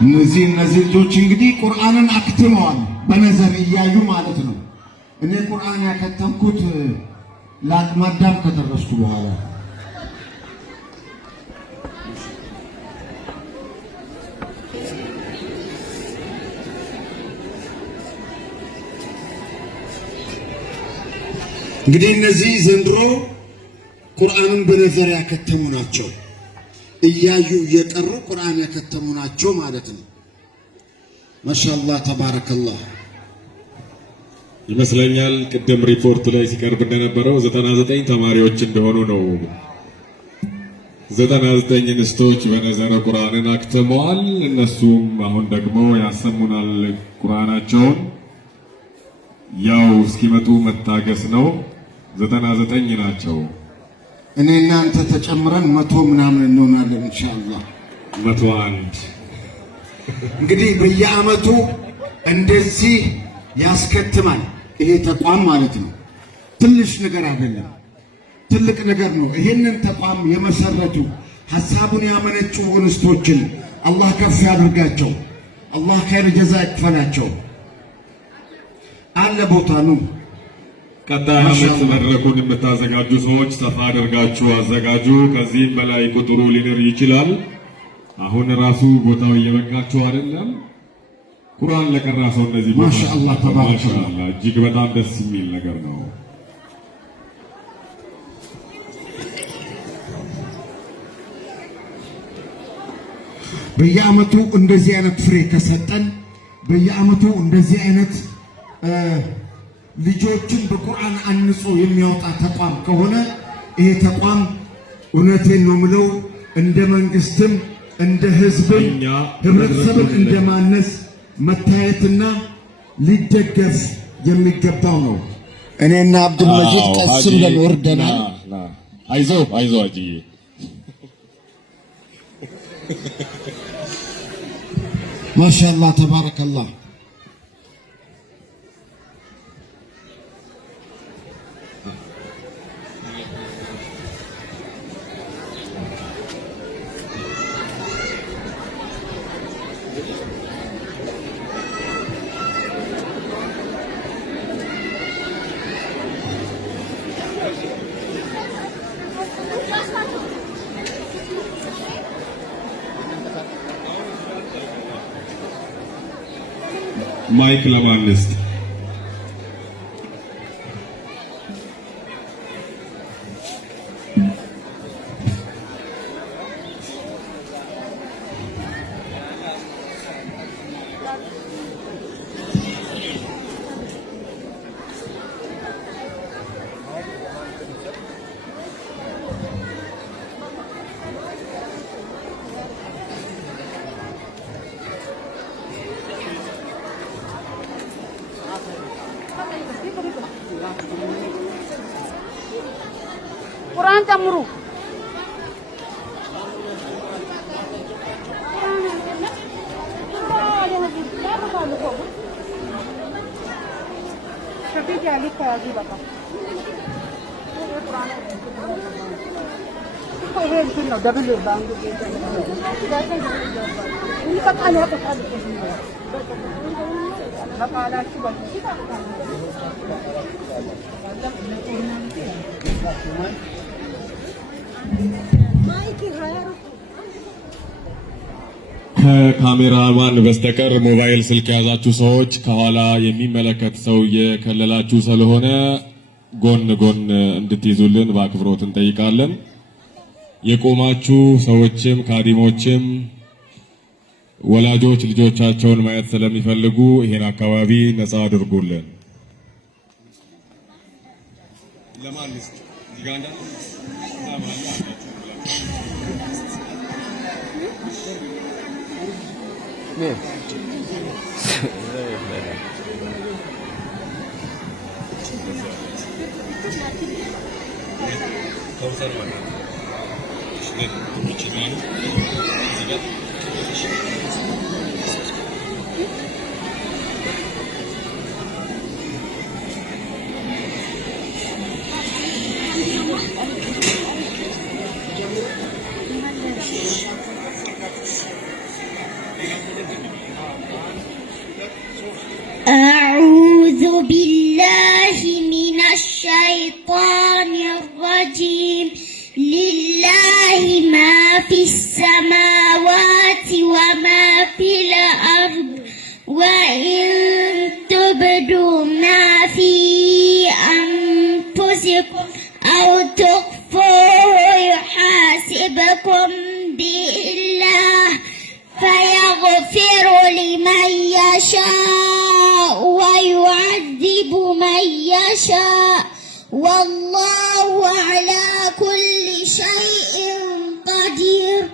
እነዚህ ልጆች እንግዲህ ቁርአንን አክትመዋል በነዘር እያዩ ማለት ነው። እኔ ቁርአን ያከተምኩት ለአቅመ አዳም ከደረስኩ በኋላ እንግዲህ እነዚህ ዘንድሮ ቁርአንን በነዘር ያከተሙ ናቸው። እያዩ እየቀሩ ቁርአን ያከተሙ ናቸው ማለት ነው። ማሻአላህ ተባረከላህ። ይመስለኛል ቅድም ሪፖርት ላይ ሲቀርብ እንደነበረው 99 ተማሪዎች እንደሆኑ ነው። 99 እንስቶች በነዘረ ቁርአንን አክተመዋል። እነሱም አሁን ደግሞ ያሰሙናል ቁርአናቸውን። ያው እስኪመጡ መታገስ ነው። 99 ናቸው። እኔ እናንተ ተጨምረን 100 ምናምን እንሆናለን ኢንሻአላህ። 101 እንግዲህ በየአመቱ እንደዚህ ያስከትማል ይሄ ተቋም ማለት ነው። ትንሽ ነገር አይደለም፣ ትልቅ ነገር ነው። ይሄንን ተቋም የመሰረቱ ሐሳቡን ያመነጩ እንስቶችን አላህ ከፍ ያድርጋቸው፣ አላህ ኸይር ጀዛ ይክፈላቸው። አለ ቦታ ነው። ቀጣይ ዓመት መድረኩን የምታዘጋጁ ሰዎች ሰፋ አድርጋችሁ አዘጋጁ። ከዚህም በላይ ቁጥሩ ሊኖር ይችላል። አሁን ራሱ ቦታው እየበቃችሁ አይደለም። ቁርአን ለቀራ ሰው እንደዚህ ማሻአላህ ተባረከላህ እጅግ በጣም ደስ የሚል ነገር ነው። በየአመቱ እንደዚህ አይነት ፍሬ ከሰጠን፣ በየአመቱ እንደዚህ አይነት ልጆችን በቁርአን አንጾ የሚያወጣ ተቋም ከሆነ ይሄ ተቋም እውነቴን ነው የምለው እንደ መንግስትም እንደ ህዝብም ህብረተሰብን እንደማነስ መታየትና ሊደገፍ የሚገባው ነው። እኔና አብዱል መጂድ ቀስ ብለን ወርደናል። አይዞ አጂዬ ማሻአላህ ተባረከላህ። ማይክ ለማንስት ቁርአን ጨምሩ። ከካሜራማን በስተቀር ሞባይል ስልክ የያዛችሁ ሰዎች ከኋላ የሚመለከት ሰው እየከለላችሁ ስለሆነ ጎን ጎን እንድትይዙልን በአክብሮት እንጠይቃለን። የቆማችሁ ሰዎችም ካዲሞችም ወላጆች ልጆቻቸውን ማየት ስለሚፈልጉ ይሄን አካባቢ ነፃ አድርጉልን። ለማንስ ዚጋንዳ في السماوات وما في الأرض وإن تبدوا ما في أنفسكم أو تخفوه يحاسبكم به الله فيغفر لمن يشاء ويعذب من يشاء والله على كل شيء قدير